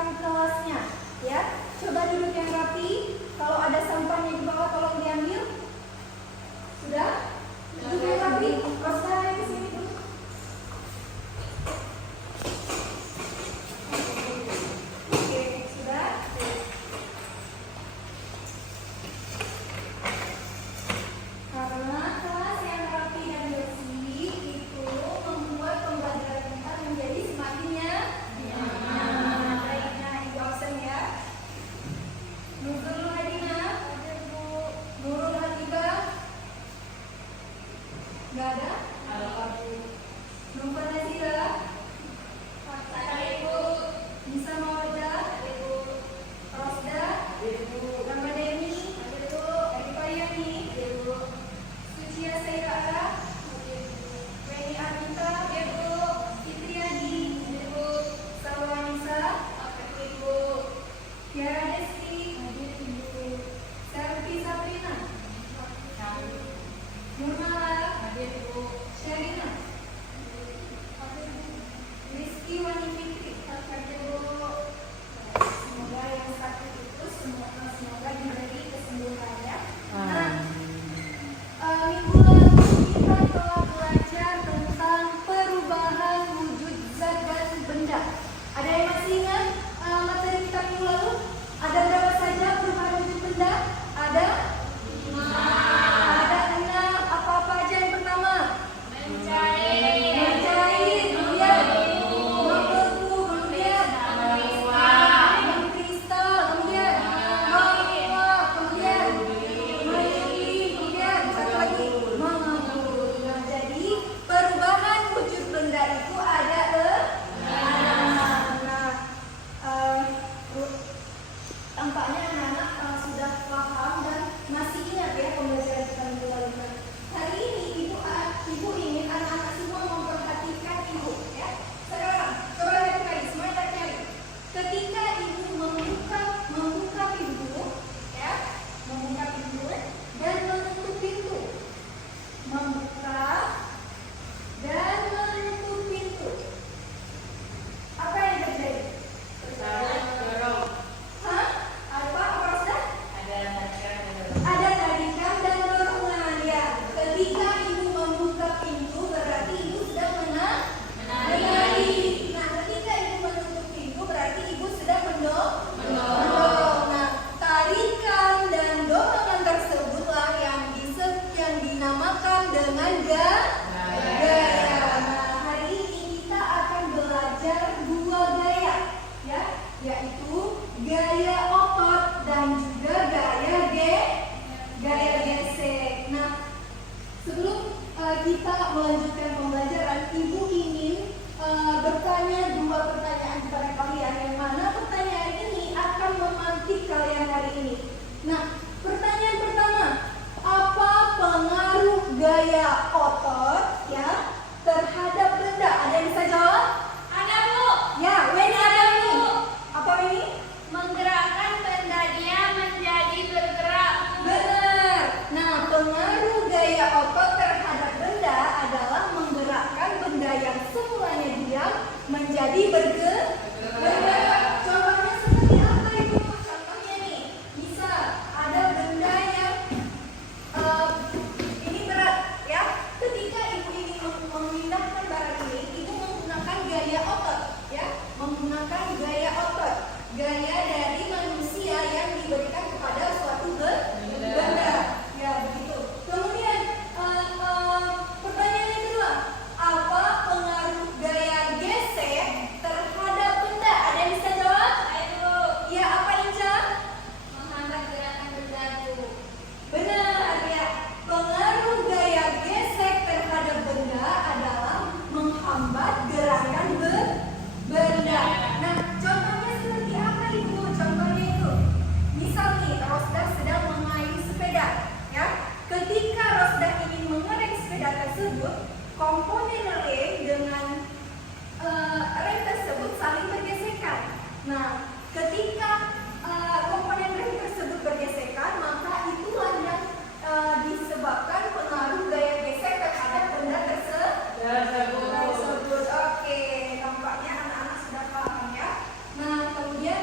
belakang kelasnya, ya. Coba duduk yang rapi. Kalau ada sampahnya di bawah tolong diambil. Sudah? Duduk yang rapi. Rosa ke sini dulu. Oke, sudah. Karena kelas yang rapi dan bersih itu membuat pembelajaran kita menjadi semakin nyaman. Baiknya ibu absen ya. Nurul Hadina, Nurul Hatibah, nggak ada? Nurul Nazira, Ibu, Nisa Mawada, Ibu, Rosda, Ibu, Ramadhani, Ibu, Eripayani, Ibu, Sucia Sairara, Weni Arminta, Ibu, Fitriani, Ibu, Sawanisa, Ibu, Tiara Desti, Ibu, Selvi Sabrina, Nurmala, Ibu, Sherina, Rizky Wani Fitri, Ibu. Semoga yang sakit itu semoga diberi kesembuhan ya. Nah, minggu lalu kita telah belajar tentang perubahan wujud zat dan benda. Ada yang masih ingat materi kita minggu lalu? Ada berapa saja perubahan wujud benda? Ada 5. Ada 6. Apa-apa aja yang pertama? Mencair, kemudian membeku, kemudian mengkristal, kemudian menguap, kemudian mendidih, kemudian satu lagi mengembun. Nah, jadi perubahan wujud benda itu ada 6. Nah, tampaknya anak-anak sudah paham dan masih ingat ya pembelajaran kita minggu lalu. Hari ini ibu ingin anak-anak semua memperhatikan ibu ya. Sekarang coba lihat lagi, semuanya lihat cari. Ketika ibu membuka pintu ya, membuka pintu dan menutup pintu, membuka dan menutup pintu, apa yang terjadi? Hah? Apa sudah? Ada tarikan dan dorongan ya. Ketika ibu membuka pintu berarti ibu sedang menarik. Nah, ketika ibu menutup pintu berarti ibu sedang mendorong. Nah, tarikan dan dorongan tersebutlah yang dinamakan dengan gaya. Nah, hari ini kita akan belajar 2 gaya ya, yaitu gaya otot dan juga gaya gesek. Nah, sebelum kita melanjutkan pembelajaran, ibu ingin bertanya 2 pertanyaan kepada kalian, yang mana pertanyaan ini akan memantik kalian hari ini. Nah, pertanyaan pertama, apa pengaruh gaya otot ya terhadap benda? Ada yang bisa jawab? Ada, Bu. Ya, Weni ada Weni. Apa Weni? Menggerakkan benda dia menjadi bergerak. Benar. Nah, pengaruh gaya otot terhadap benda adalah menggerakkan benda yang semulanya diam menjadi bergerak. Contohnya seperti apa Ibu? Contohnya nih, bisa ada benda yang ini berat ya. Ketika ibu ingin memindahkan barang ini, ibu menggunakan gaya otot ya, menggunakan gaya otot. Gaya dari manusia yang diberikan kepada suatu benda. Ya, begitu. Kemudian pertanyaan yang kedua, apa pengaruh gaya gesek terhadap benda? Ada yang bisa jawab? Ayo. Ya, apa Inca? Menghambat gerakan benda itu. Benar ya. Pengaruh gaya gesek terhadap benda adalah menghambat gerakan benda. Nah, contohnya seperti apa Ibu? Contohnya itu, misal nih Rosda sedang mengayuh sepeda, ya. Ketika Rosda ingin mengerem sepeda tersebut, komponen rem dengan rem tersebut saling bergesekan. Nah, ketika komponen rem tersebut bergesekan, maka itulah yang disebabkan pengaruh gaya gesek terhadap benda tersebut. Oke, tampaknya anak-anak sudah paham ya. Nah, kemudian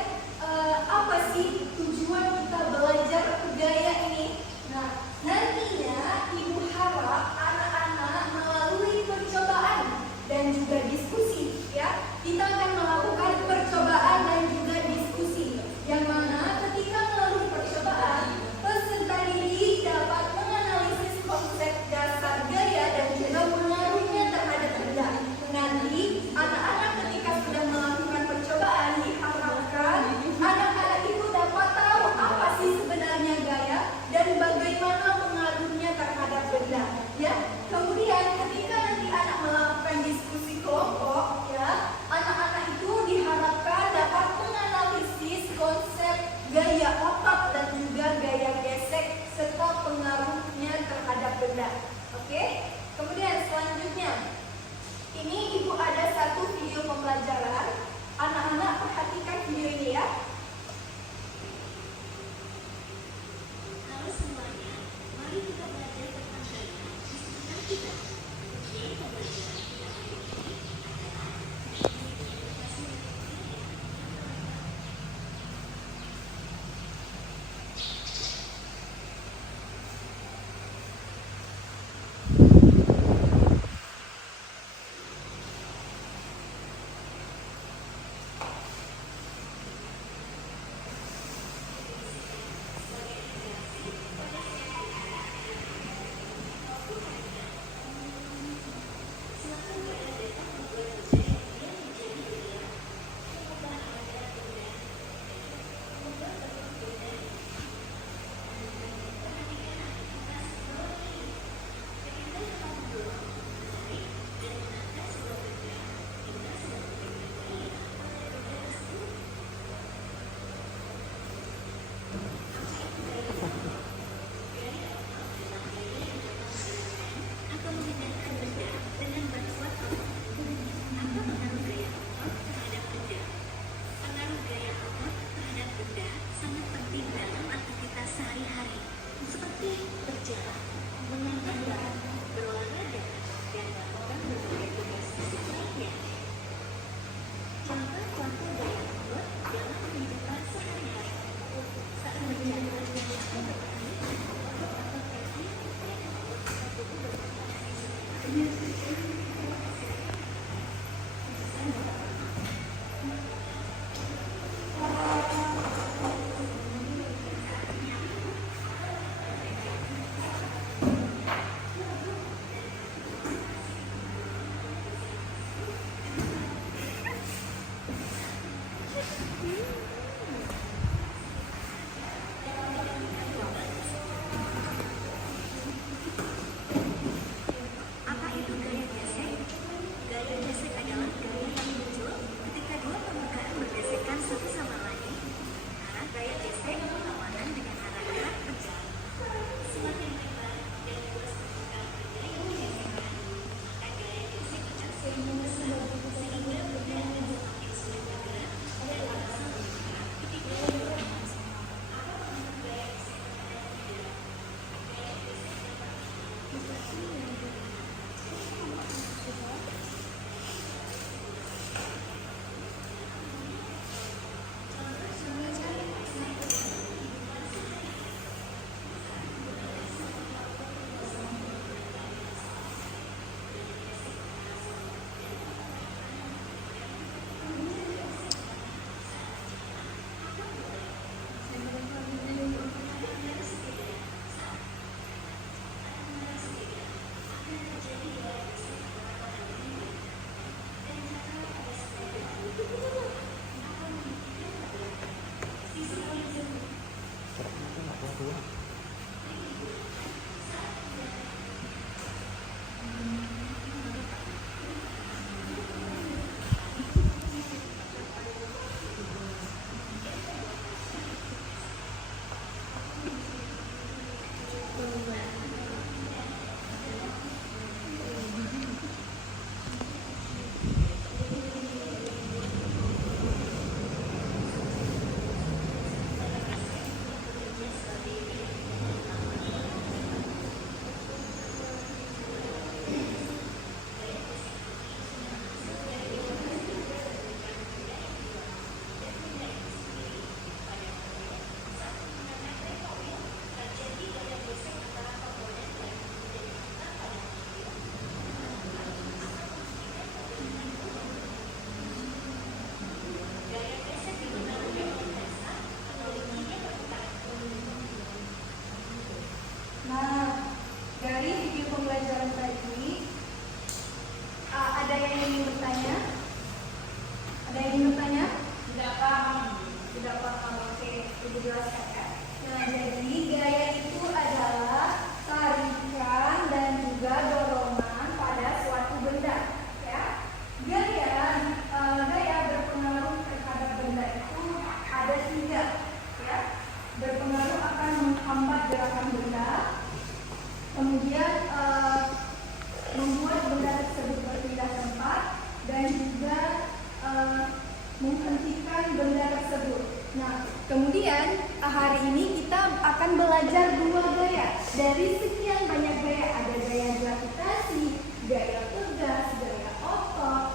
kemudian hari ini kita akan belajar dua gaya. Dari sekian banyak gaya, ada gaya gravitasi, gaya tegas, gaya otot,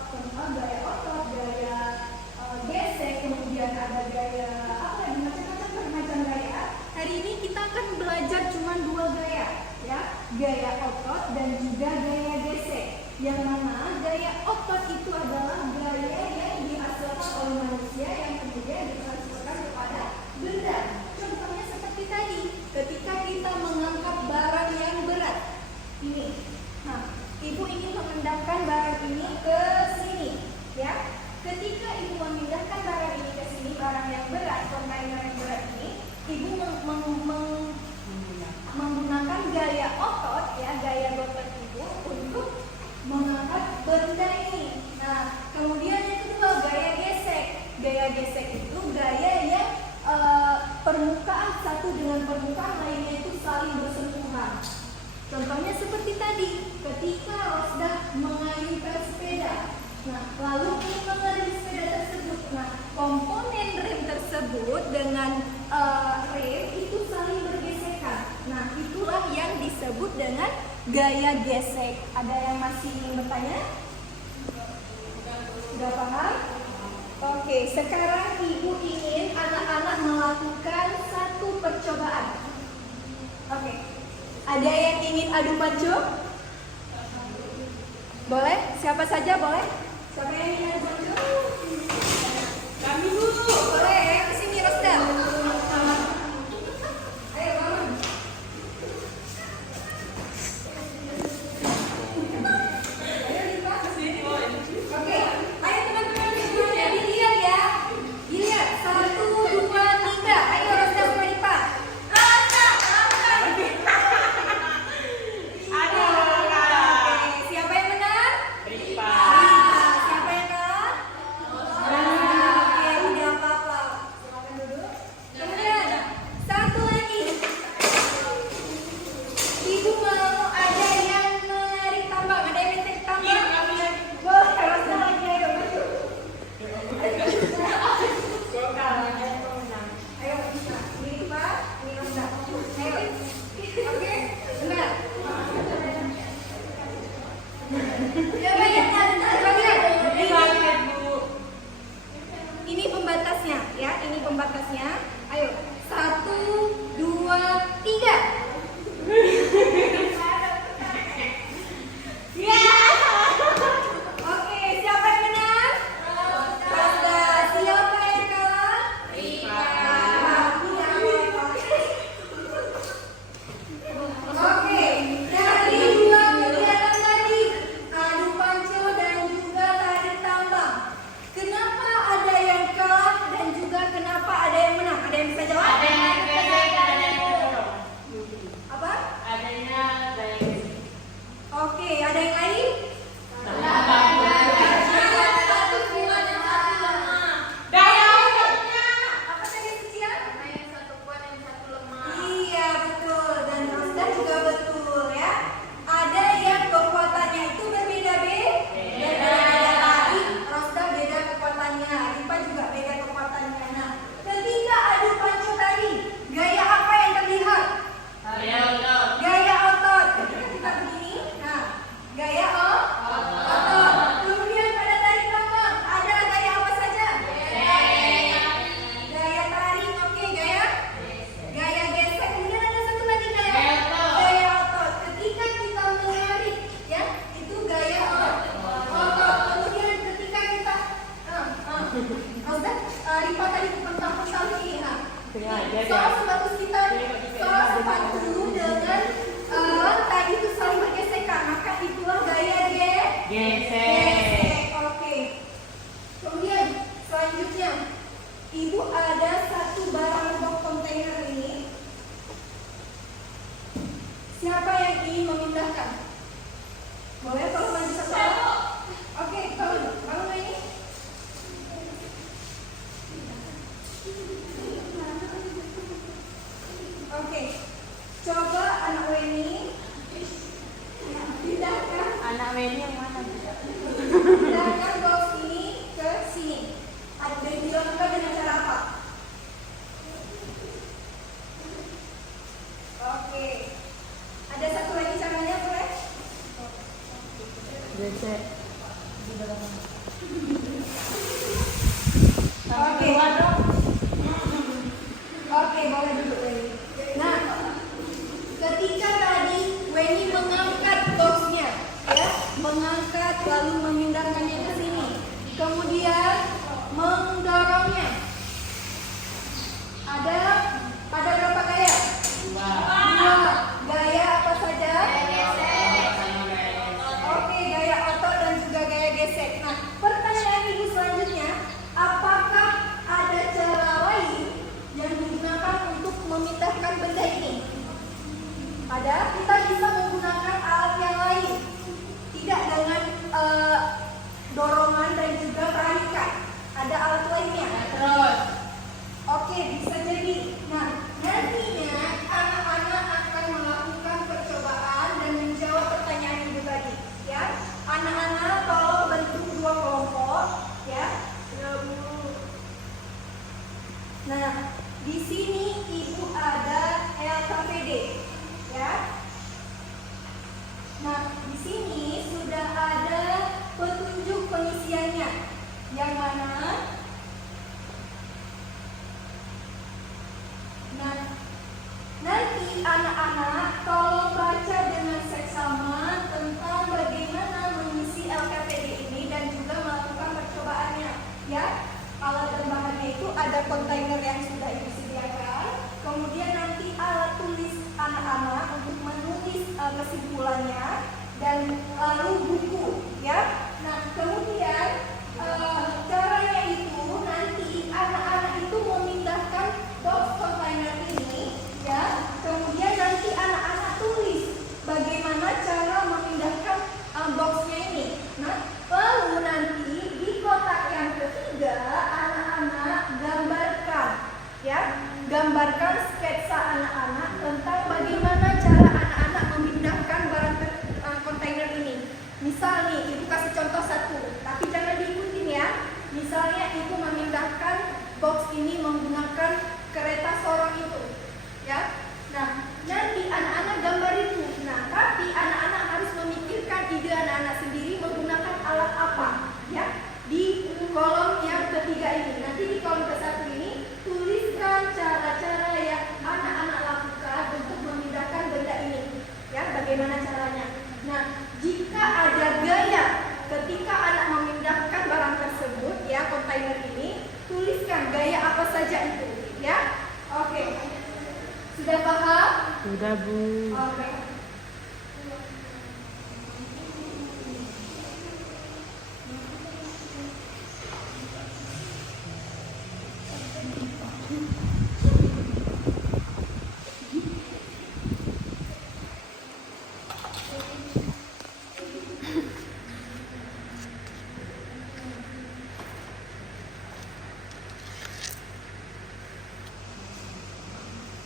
gaya gesek, kemudian ada gaya macam-macam gaya. Hari ini kita akan belajar cuma dua gaya, ya, gaya otot dan juga gaya gesek. Yang mana gaya otot itu adalah gaya yang dihasilkan oleh manusia yang kemudian ditransferkan kepada benda. Contohnya seperti tadi, ketika kita mengangkat barang yang berat, ini. Nah, ibu ingin memindahkan barang ini ke sini, ya. Ketika ibu memindahkan barang ini ke sini, barang yang berat, kontainer yang berat ini, ibu menggunakan gaya otot, ya, gaya otot ibu untuk mengangkat benda ini. Nah, kemudian yang kedua, gaya gesek. Gaya gesek itu gaya yang permukaan satu dengan permukaan lainnya itu saling bersentuhan. Contohnya seperti tadi, ketika Rosda mengayunkan sepeda. Nah, lalu mengendarai sepeda tersebut. Nah, komponen rem tersebut dengan rem itu saling bergesekan. Nah, itulah yang disebut dengan gaya gesek. Ada yang masih ingin bertanya? Sudah paham? Oke, sekarang ibu ingin anak-anak melakukan satu percobaan. Oke, ada yang ingin adu pacu? Boleh? Siapa saja boleh? Siapa yang ingin adu pacu? Kami dulu. Boleh ya, kesini Rosda. Ayo bangun. Ayo Diva. Oke, ayo teman-teman semuanya dilihat ya. Dilihat, 1, 2, 3. Ayo Rosda sama Diva. Rosda. Oke, siapa yang menang? Diva. Siapa yang kalah? Oke, udah apa-apa. Silakan duduk. Kemudian, satu lagi. Ibu mau ada yang menarik tambang, ada yang menarik tambang. Boleh, Rosda lagi, ayo maju. Ayo, bisa. Ini Diva, ini Rosda. Ayo. Oke, benar. Siapa yang ini pembatasnya, ya, ini pembatasnya. Ayo, 1, 2, 3. Ya. Oke, siapa yang menang? Rosda. Siapa yang kalah? Rika. Oke, dari dua kegiatan tadi, adu panco dan juga tarik tambang. Kenapa ada yang kalah dan juga kenapa ada yang menang? Ada yang bisa jawab? Apa? Oke, ada yang lain? Apa tadi Sucia? Iya, betul. Dan Rosda juga betul, ya. Ada yang kekuatannya itu berbeda-beda. Tadi Rosda beda kekuatannya, Diva juga beda kekuatannya. Nah, ketika adu panco tadi, gaya apa yang terlihat? Gaya otot. Ketika kita begini, nah, gaya otot. Kemudian pada tarik tambang, ada gaya apa saja? Gaya tarik, oke, gaya gesek. Kemudian ada satu lagi gaya otot. Ketika kita menarik, ya, itu gaya otot. Kemudian ketika kita Rosda, Rifa tadi pentang-pentang sini. Soal sepatu kita, soal sepatu dengan lantai itu saling bergesekan, maka itulah gaya gesek. Oke. Kemudian selanjutnya, ibu ada satu barang box kontainer ini. Siapa yang ingin memindahkan? Boleh kalau maju satu orang? Oke, bangun ini. Oke, coba anak Weni pindahkan. Anak Weni yang mana? Pindahkan box ini ke sini. Ada dilengkapi dengan cara apa? gaya dulu Weni. Nah, ketika tadi Weni mengangkat boxnya, ya, mengangkat lalu memindahkannya ke sini, kemudian mendorongnya. Ada berapa gaya? Dua. Gaya apa saja? Oke, gaya otot dan juga gaya gesek. Nah, pertanyaan ibu selanjutnya, apakah ada cara lain yang digunakan untuk memindahkan benda ini? Ada, kita bisa menggunakan alat yang lain, tidak dengan dorongan dan juga tarikan. Ada alat lainnya. Oke, bisa jadi. Nah, nantinya anak-anak akan melakukan percobaan dan menjawab pertanyaan ibu tadi, ya. Anak-anak tolong bentuk dua kelompok, ya. Nah, di sini ibu ada LKPD, ya. Nah, di sini sudah ada petunjuk pengisiannya, yang mana. Nah, nanti anak-anak tolong baca dengan seksama tentang bagaimana mengisi LKPD ini dan juga melakukan percobaannya, ya. Alat dan bahannya itu ada kontainer yang sudah ibu sediakan, kemudian nanti alat tulis anak-anak untuk menulis kesimpulannya dan lalu buku, ya. Nah, kemudian caranya itu nanti anak-anak itu memindahkan box kontainer ini, ya. Kemudian nanti anak-anak tulis bagaimana cara memindahkan boxnya ini. Nah, lalu nanti di kotak yang ketiga anak-anak gambarkan, ya. Gambarkan sketsa anak-anak tentang bagaimana cara anak-anak memindahkan barang kontainer ini. Misal nih, ibu kasih contoh satu, tapi jangan diikutin ya. Misalnya ibu memindahkan box ini menggunakan kereta sorong itu, ya. Nah, nanti anak-anak gambar itu. Nah, tapi anak-anak harus memikirkan ide anak-anak sendiri menggunakan alat apa, ya. Di kolom yang ketiga ini. Nanti di kolom ke-1 ini tuliskan cara-cara yang anak-anak lakukan untuk memindahkan benda ini, ya. Bagaimana caranya? Nah, jika ada gaya ketika anak memindahkan barang tersebut, ya, kontainer ini, tuliskan gaya apa saja itu, ya. Oke. Sudah paham? Sudah, Bu. Oke.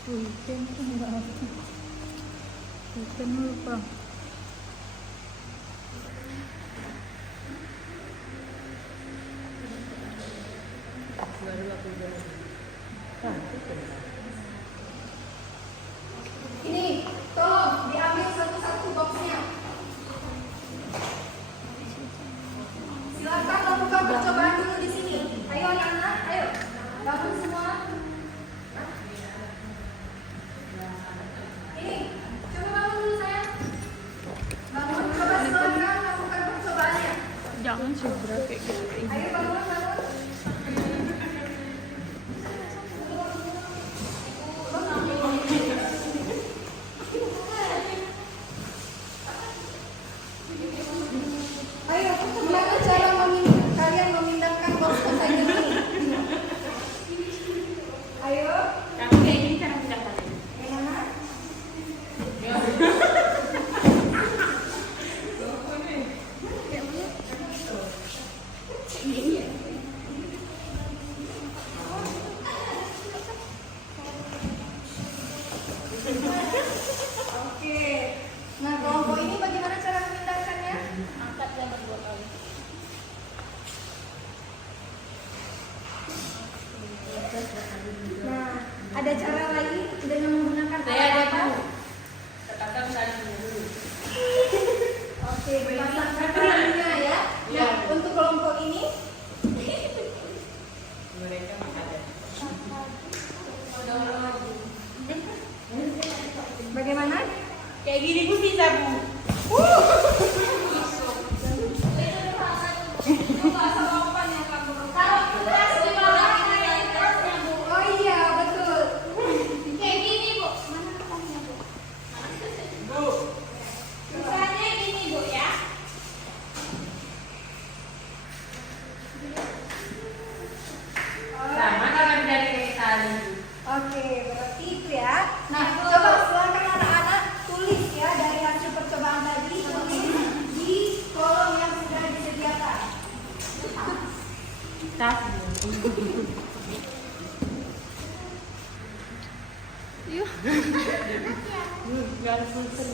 Pulpen tuh enggak apa. Pulpen lupa. Baru aku udah. Ini, tolong diambil satu-satu boxnya. Silakan lakukan percobaan dulu di sini. Ayo anak-anak, ayo. Bangun semua. Ini, coba bangun dulu sayang. Bangun, coba silakan lakukan percobaannya. Jangan cedera kayak gitu. Ayo bangun, bangun. Ayo, bagaimana cara kalian memindahkan box kontainer ini? Ayo. Tapi kayak gini cara pindahkannya. Gimana? Oke. Nah, kelompok ini bagaimana cara memindahkannya? Angkat gambar 2 kali. Nah, ada cara lain dengan menggunakan Saya alat ada apa? Bu. Katakan misalnya dulu. Oke, dipasangkan tangannya ya. Nah, untuk kelompok ini Mereka ada. Ini Bu sisa Bu. Oh iya, betul. Kayak gini Bu. Bu. Misalnya gini Bu ya. Sama kan dari kayak tadi. Oke, berarti itu ya. Nah, coba silakan anak-anak tulis ya dari hasil percobaan tadi, tulis di kolom yang sudah disediakan. Tas. Yuk. Gak ada filter.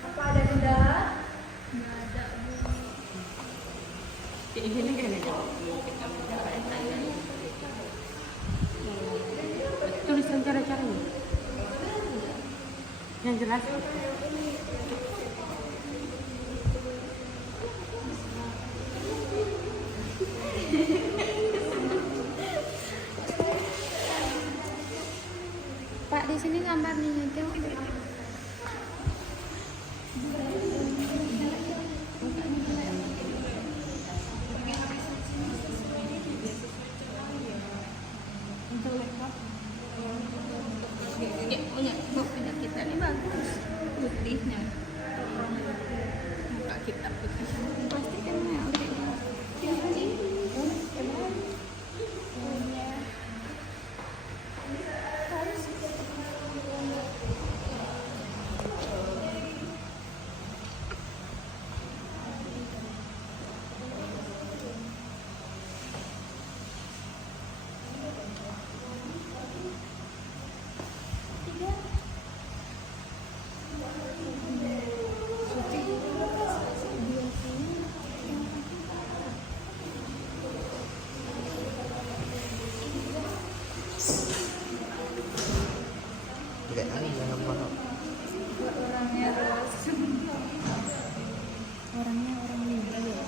Apa ada kendala? Ini kan aja. Tulisan cara-caranya. Yang jelas. Pak, di sini gambar nih, tengok. Punya kita ini bagus putihnya. Muka kita putih. Pasti kan ya. Orangnya orang Libra ya.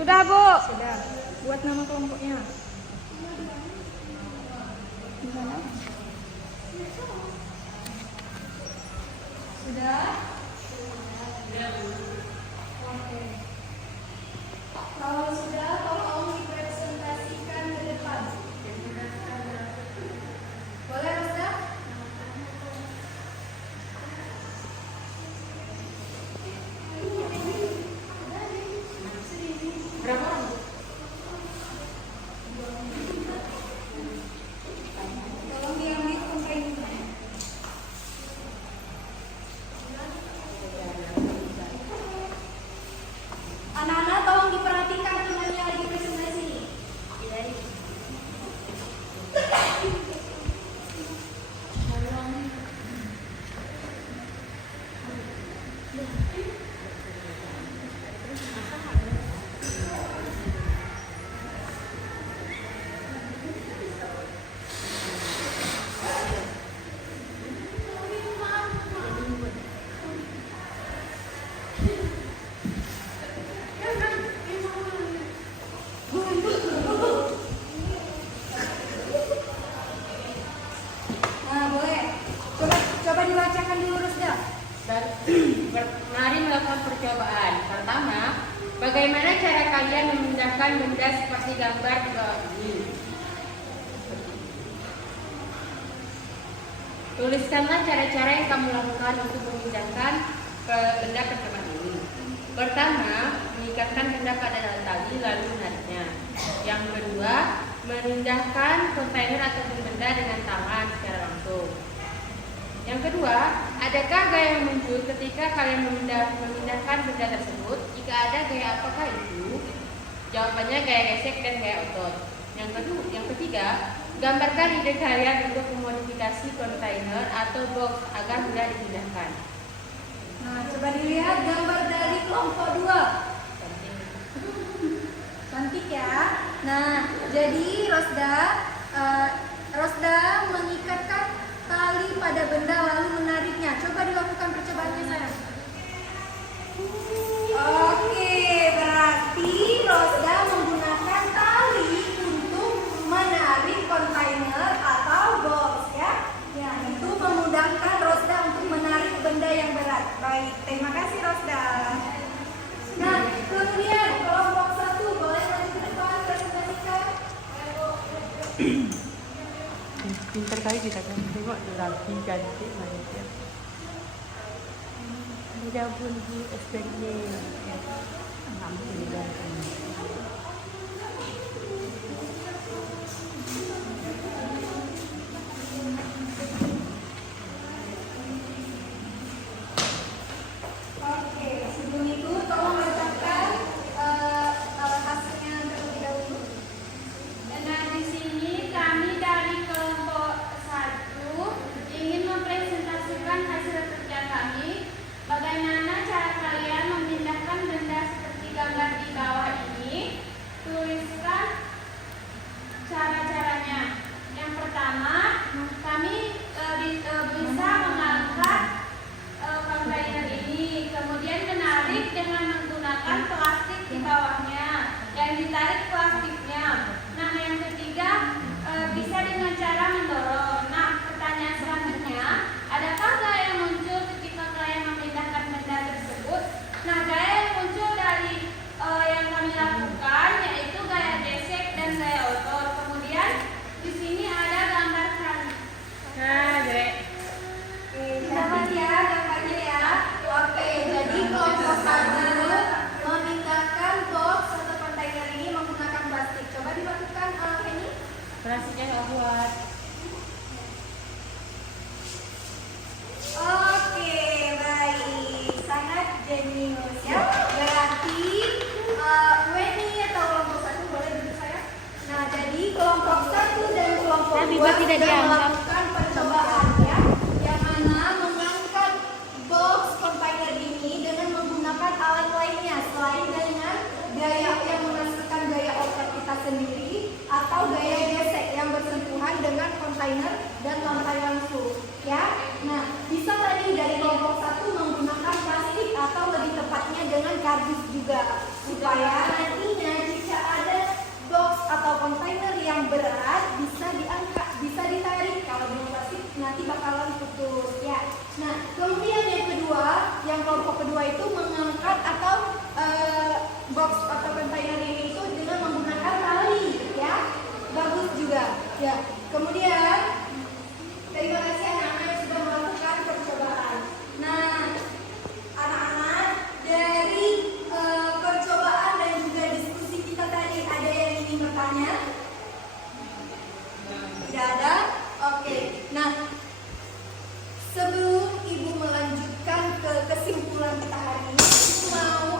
Sudah, Bu. Sudah. Buat nama kelompoknya. Di sana. Sudah? Oke. Kalau sudah, tolong dipresentasikan ke depan. Boleh, Rosda? Berapa orang? Tolong diambil kontennya. memindahkan benda seperti gambar di bawah ini. Tuliskanlah cara-cara yang kamu lakukan untuk memindahkan benda percobaan ini. Pertama, mengikatkan benda pada tali lalu menariknya. Yang kedua, memindahkan kontainer ataupun benda dengan tangan secara langsung. Yang kedua, adakah gaya yang muncul ketika kalian memindahkan benda tersebut? Jika ada, gaya apakah itu? Jawabannya gaya gesek dan gaya otot. Yang ketiga, gambarkan ide kalian untuk memodifikasi kontainer atau box agar mudah dipindahkan. Nah, coba dilihat gambar dari kelompok 2. Cantik ya. Nah, jadi Rosda mengikatkan tali pada benda lalu menariknya. Coba dilakukan percobaannya sayang. Oke, berarti Rosda menggunakan tali untuk menarik kontainer atau box ya. Ya, itu memudahkan Rosda untuk menarik benda yang berat. Baik, terima kasih Rosda. Nah, kemudian kelompok 1 boleh lanjut ke depan presentasikan. Pintar kali kita kan tengok rapi cantik manusia. Ada pun di SPG. Alhamdulillah. Oke, sebelum itu tolong bacakan hasilnya terlebih dahulu. Nah, di sini kami dari kelompok 1 ingin mempresentasikan hasil kerja kami. Bagaimana cara kalian memindahkan benda seperti gambar di bawah ini? Tuliskan cara-caranya. Yang pertama, kami bisa mengangkat kontainer ini, kemudian menarik dengan menggunakan plastik di bawahnya, yang ditarik plastiknya. Nah, yang ketiga bisa dengan cara mendorong. Nah, pertanyaan selanjutnya, adakah gaya yang muncul ketika kalian memindahkan benda tersebut? Nah, gaya yang muncul dari yang kami lakukan yaitu gaya gesek dan gaya otot. Kemudian di sini ada gambar kali. Nah, Greg. Dapat ya gambarnya ya. Oke, jadi kelompok 1 memindahkan box atau kontainer ini menggunakan plastik. Coba dilakukan ini. Plastiknya nggak buat. Oke, baik. Sangat jenius ya. Berarti Weni atau kelompok 1 boleh duduk saya. Nah, jadi kelompok 1 dan kelompok 2 Biba tidak sudah dianggap. melakukan percobaan ya. Yang mana mengangkat box kontainer ini dengan menggunakan alat lainnya selain dengan gaya yang menghasilkan gaya otot kita sendiri atau gaya gesek yang bersentuhan dengan kontainer dan lantai langsung ya. Nah, bisa tadi dari kelompok 1 menggunakan plastik atau lebih tepatnya dengan kardus juga supaya nantinya jika ada box atau kontainer yang berat bisa diangkat, bisa ditarik. Kalau dengan plastik nanti bakalan putus ya. Nah, kemudian yang kedua, yang kelompok kedua itu mengangkat atau box atau kontainer ini itu dengan menggunakan tali ya. Bagus juga ya. Kemudian terima kasih anak-anak yang sudah melakukan percobaan. Nah, anak-anak dari percobaan dan juga diskusi kita tadi ada yang ingin bertanya? Tidak ada? Oke. Nah, sebelum Ibu melanjutkan ke kesimpulan kita hari ini, Ibu mau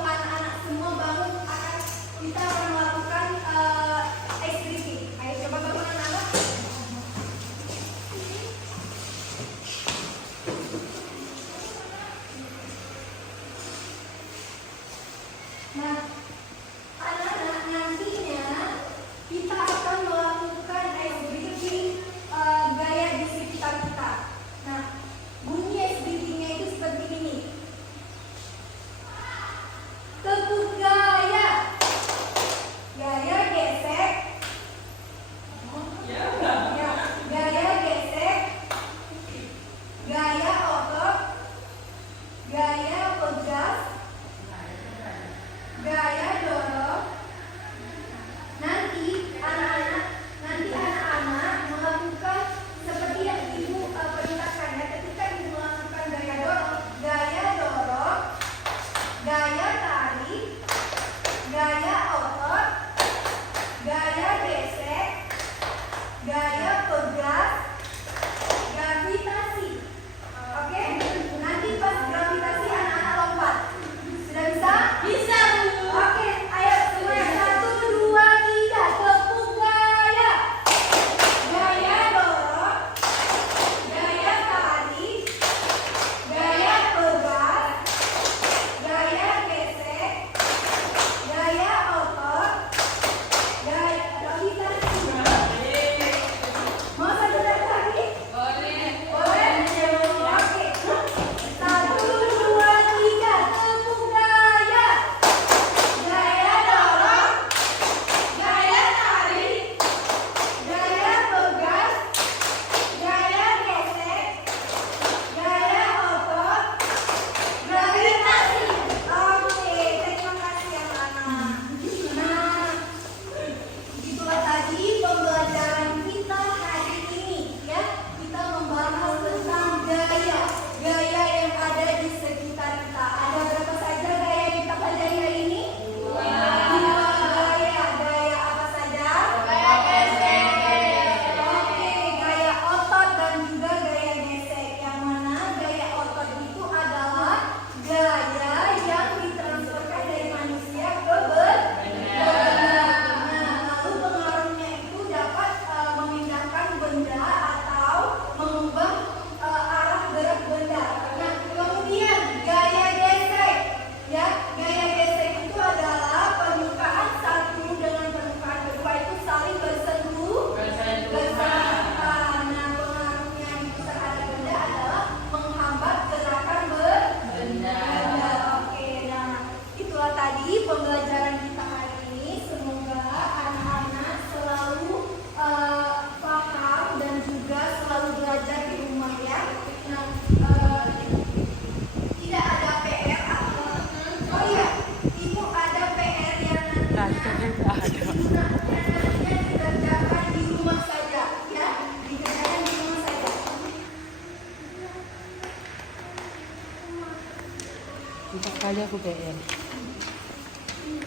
kali aku PR.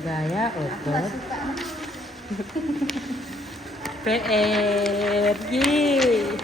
Gaya obat. PR. Yeay.